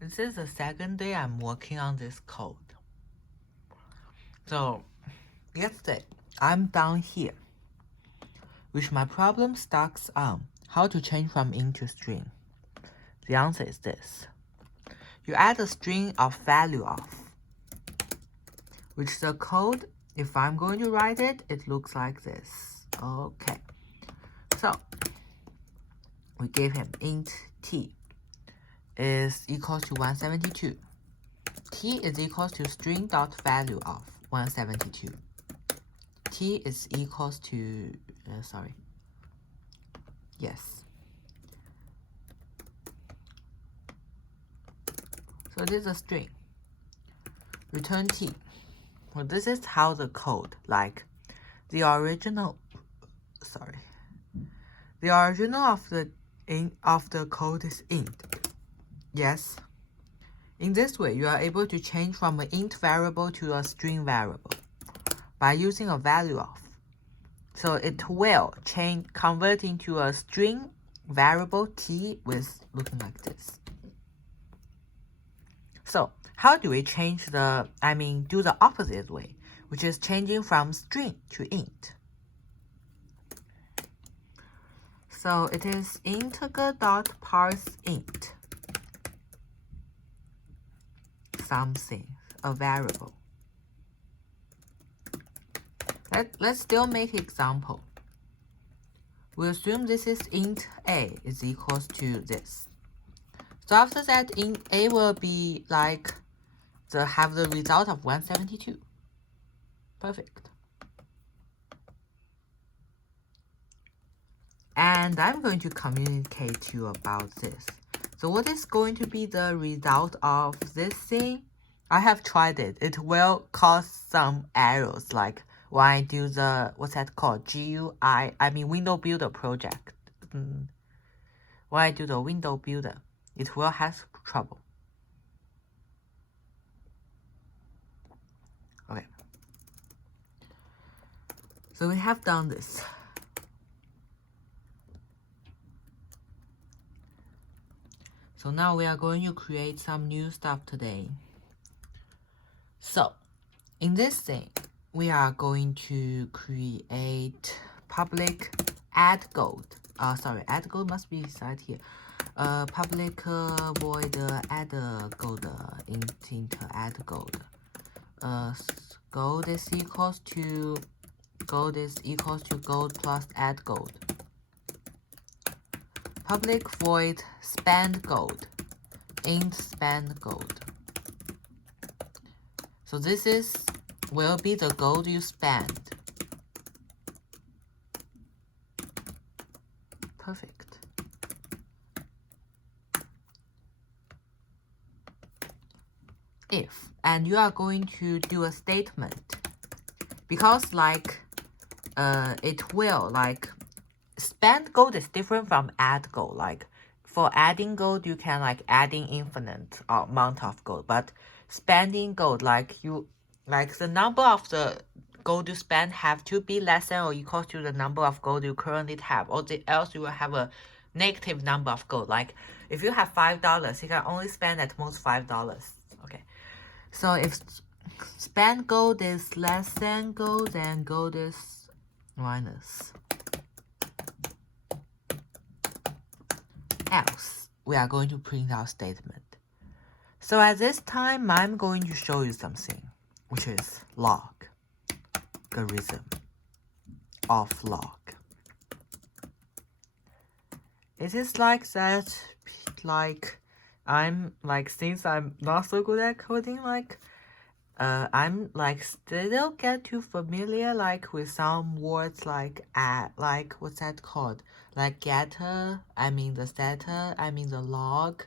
This is the second day I'm working on this code. So, yesterday, I'm down here, which my problem starts on how to change from int to string. The answer is this. You add a string of value of, which the code, if I'm going to write it, it looks like this. Okay. So, we give him int t is equals to 172. T is equals to string dot value of 172. T is equals to, yes. So this is a string. Return T. Well, this is how the code, like the original of the code is int. Yes. In this way, you are able to change from an int variable to a string variable by using a value of. So it will convert into a string variable t with looking like this. So how do we change do the opposite way, which is changing from string to int? So it is integer.parseInt something, a variable. Let's still make example. We assume this is int a is equals to this. So after that, int a will be like have the result of 172. Perfect. And I'm going to communicate to you about this. So what is going to be the result of this thing? I have tried it. It will cause some errors, like when I do the, what's that called? Window Builder project. When I do the window builder, it will have trouble. Okay. So we have done this. So now we are going to create some new stuff today. So in this thing, we are going to create public add gold. Add gold must be inside here. Public void add gold int add gold. Gold is equals to gold plus add gold. Public void spend gold int spend gold. So this will be the gold you spend. Perfect. If, and you are going to do a statement, because it will spend gold is different from add gold. Like for adding gold, you can adding infinite amount of gold, but spending gold, the number of the gold you spend have to be less than or equal to the number of gold you currently have, or else you will have a negative number of gold. Like if you have $5, you can only spend at most $5. Okay, so if spend gold is less than gold, then gold is minus. Else, we are going to print our statement. So at this time, I'm going to show you something, which is logarithm of log. It is like that, since I'm not so good at coding, I'm still get too familiar with some words what's that called? Like getter, the setter, the log.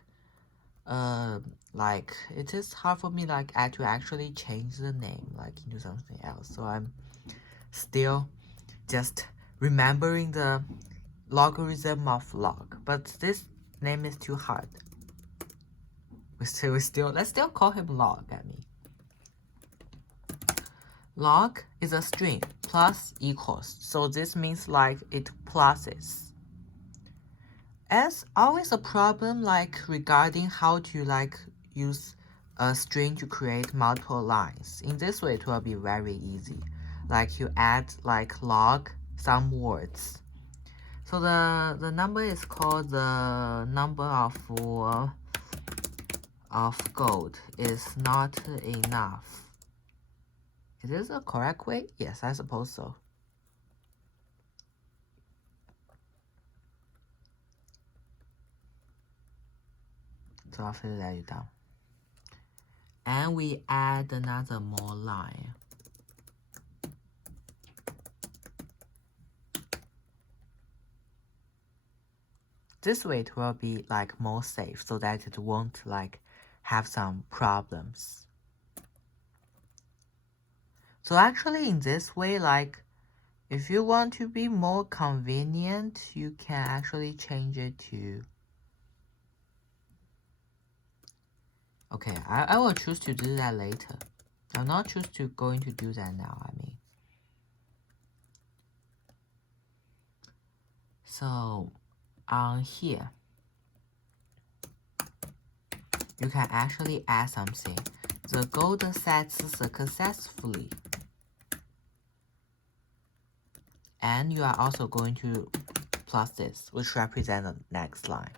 It is hard for me to actually change the name into something else. So I'm still just remembering the logarithm of log, but this name is too hard. Let's still call him log. Log is a string plus equals, so this means it pluses. As always a problem regarding how to use a string to create multiple lines. In this way, it will be very easy. Like you add like log some words. So the number is called the number of gold is not enough. Is this a correct way? Yes, I suppose so. So after that, you're done. And we add another more line. This way it will be like more safe so that it won't like have some problems. So actually in this way, like if you want to be more convenient, you can actually change it to, okay, I will choose to do that later. I'm not going to do that now, I mean. So on here, you can actually add something. The gold sets successfully. And you are also going to plus this, which represents the next line.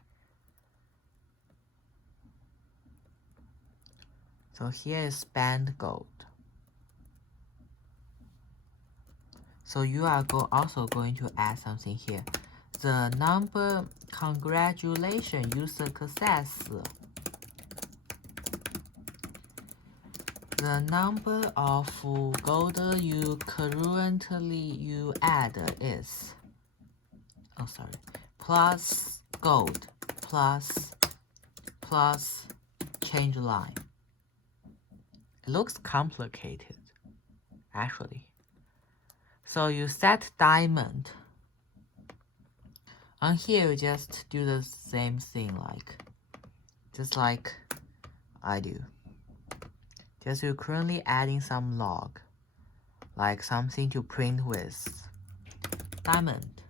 So here is spend gold. So you are also going to add something here. The number, congratulations, you success. The number of gold you currently add is, oh sorry, plus gold plus change line. It looks complicated, actually. So you set diamond. On here, you just do the same thing, just like I do. Just you're currently adding some log, like something to print with. Diamond,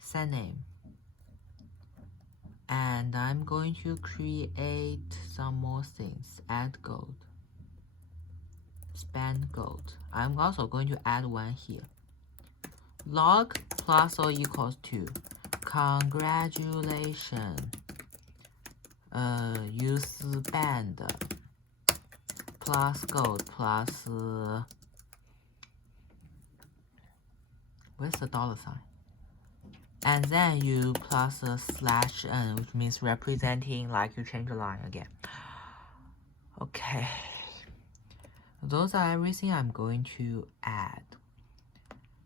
set name. And I'm going to create some more things. Add gold. Spend gold. I'm also going to add one here. Log plus or equals to. Congratulations. You spend plus gold plus where's the dollar sign? And then you plus a slash n, which means representing like you change the line again. Okay. Those are everything I'm going to add.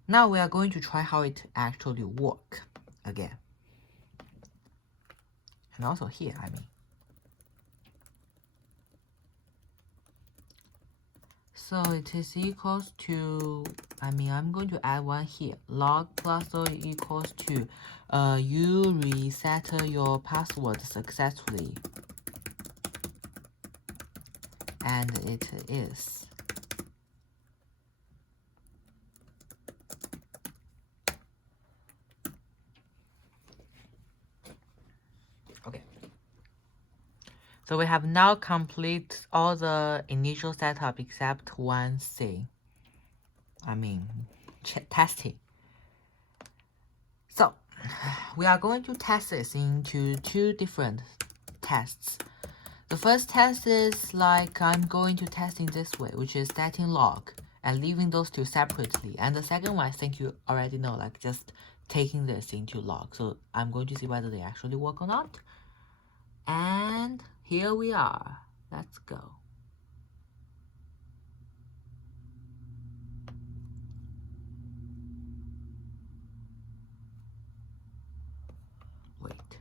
Now we are going to try how it actually works again. And also here, I mean. So it is equals to, I'm going to add one here. Log plus or equals to, you reset your password successfully. And it is. Okay. So we have now complete all the initial setup except one thing. Testing. So we are going to test this into two different tests. The first test is like I'm going to test in this way, which is setting log and leaving those two separately. And the second one, I think you already know, like just taking this into log. So I'm going to see whether they actually work or not. And here we are. Let's go. Wait.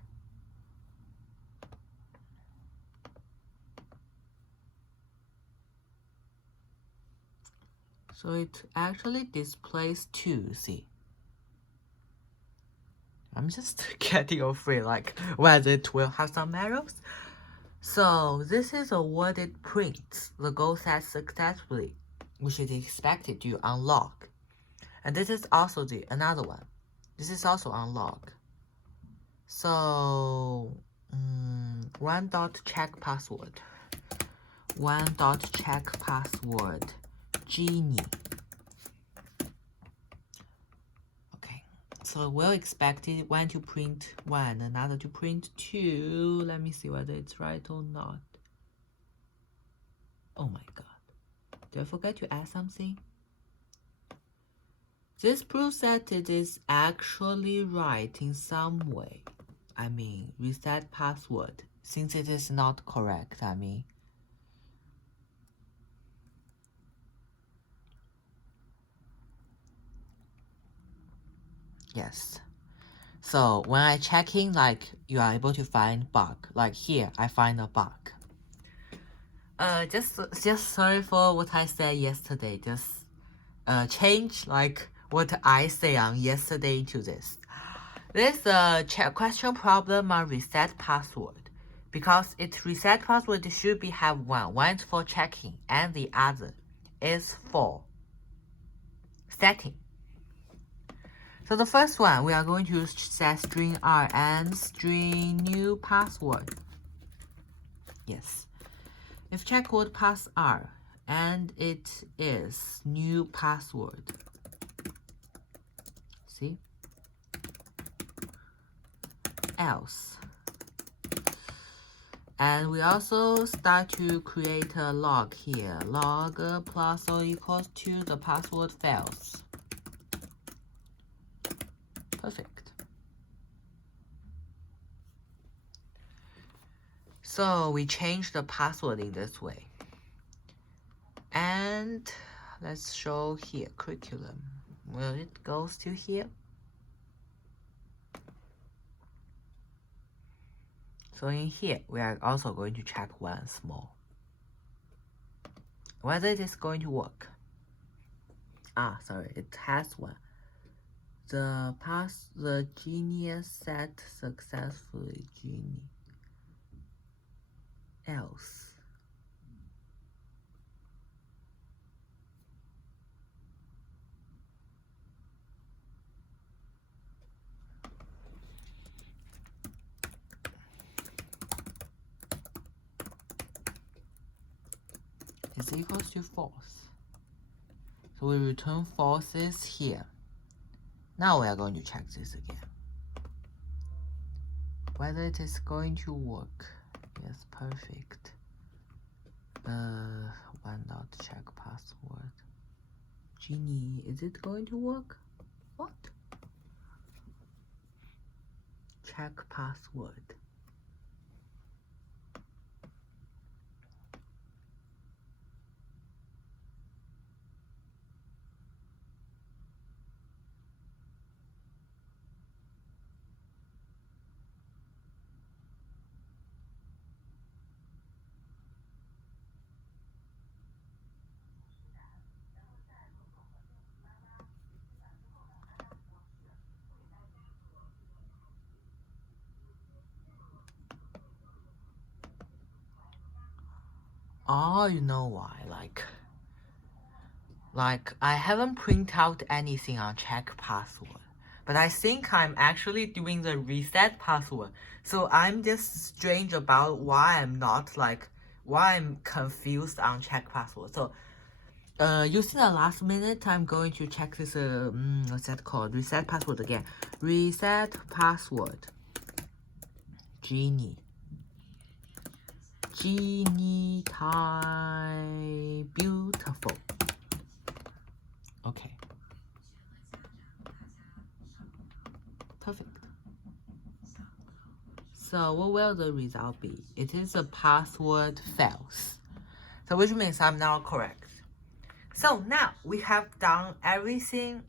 So it actually displays 2, see. I'm just getting afraid, like whether it will have some errors. So this is a word it prints. The goal set successfully, which is expected to unlock. And this is also another one. This is also unlock. So 1.check password. 1.check password. Genie. Okay, so we'll expect it one to print 1, another to print 2. Let me see whether it's right or not. Oh my god. Did I forget to add something? This proves that it is actually right in some way. I mean, reset password, since it is not correct, I mean. Yes. So when I check in, like, you are able to find bug. Like here, I find a bug. Just sorry for what I said yesterday. Just change like what I say on yesterday to this. This question problem on reset password, because its reset password should be have one is for checking and the other is for setting. So the first one, we are going to set string R and string new password. Yes. If check word pass R and it is new password. See? Else. And we also start to create a log here. Log plus or equals to the password fails. Perfect. So we change the password in this way. And let's show here, curriculum. Well, it goes to here. So in here, we are also going to check once more whether it is going to work. Sorry, it has one. The genie set successfully. Genie. Else. Is equals to false. So we return falses here. Now we are going to check this again. Whether it is going to work. Yes, perfect. Check password. Genie, is it going to work? What? Check password. Oh, you know why? Like I haven't print out anything on check password, but I think I'm actually doing the reset password. So I'm just strange about why I'm confused on check password. So using the last minute, I'm going to check this what's that called? Reset password again. Reset password. Genie time. Beautiful. Okay. Perfect. So what will the result be? It is a password fails. So which means I'm now correct. So now we have done everything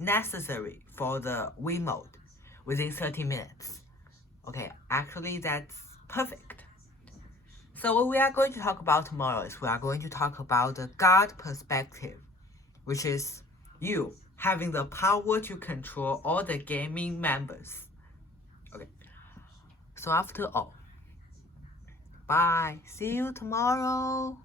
necessary for the Wii mode within 30 minutes. Okay, actually that's perfect. So what we are going to talk about tomorrow is we are going to talk about the God perspective, which is you having the power to control all the gaming members. Okay. So after all, bye. See you tomorrow.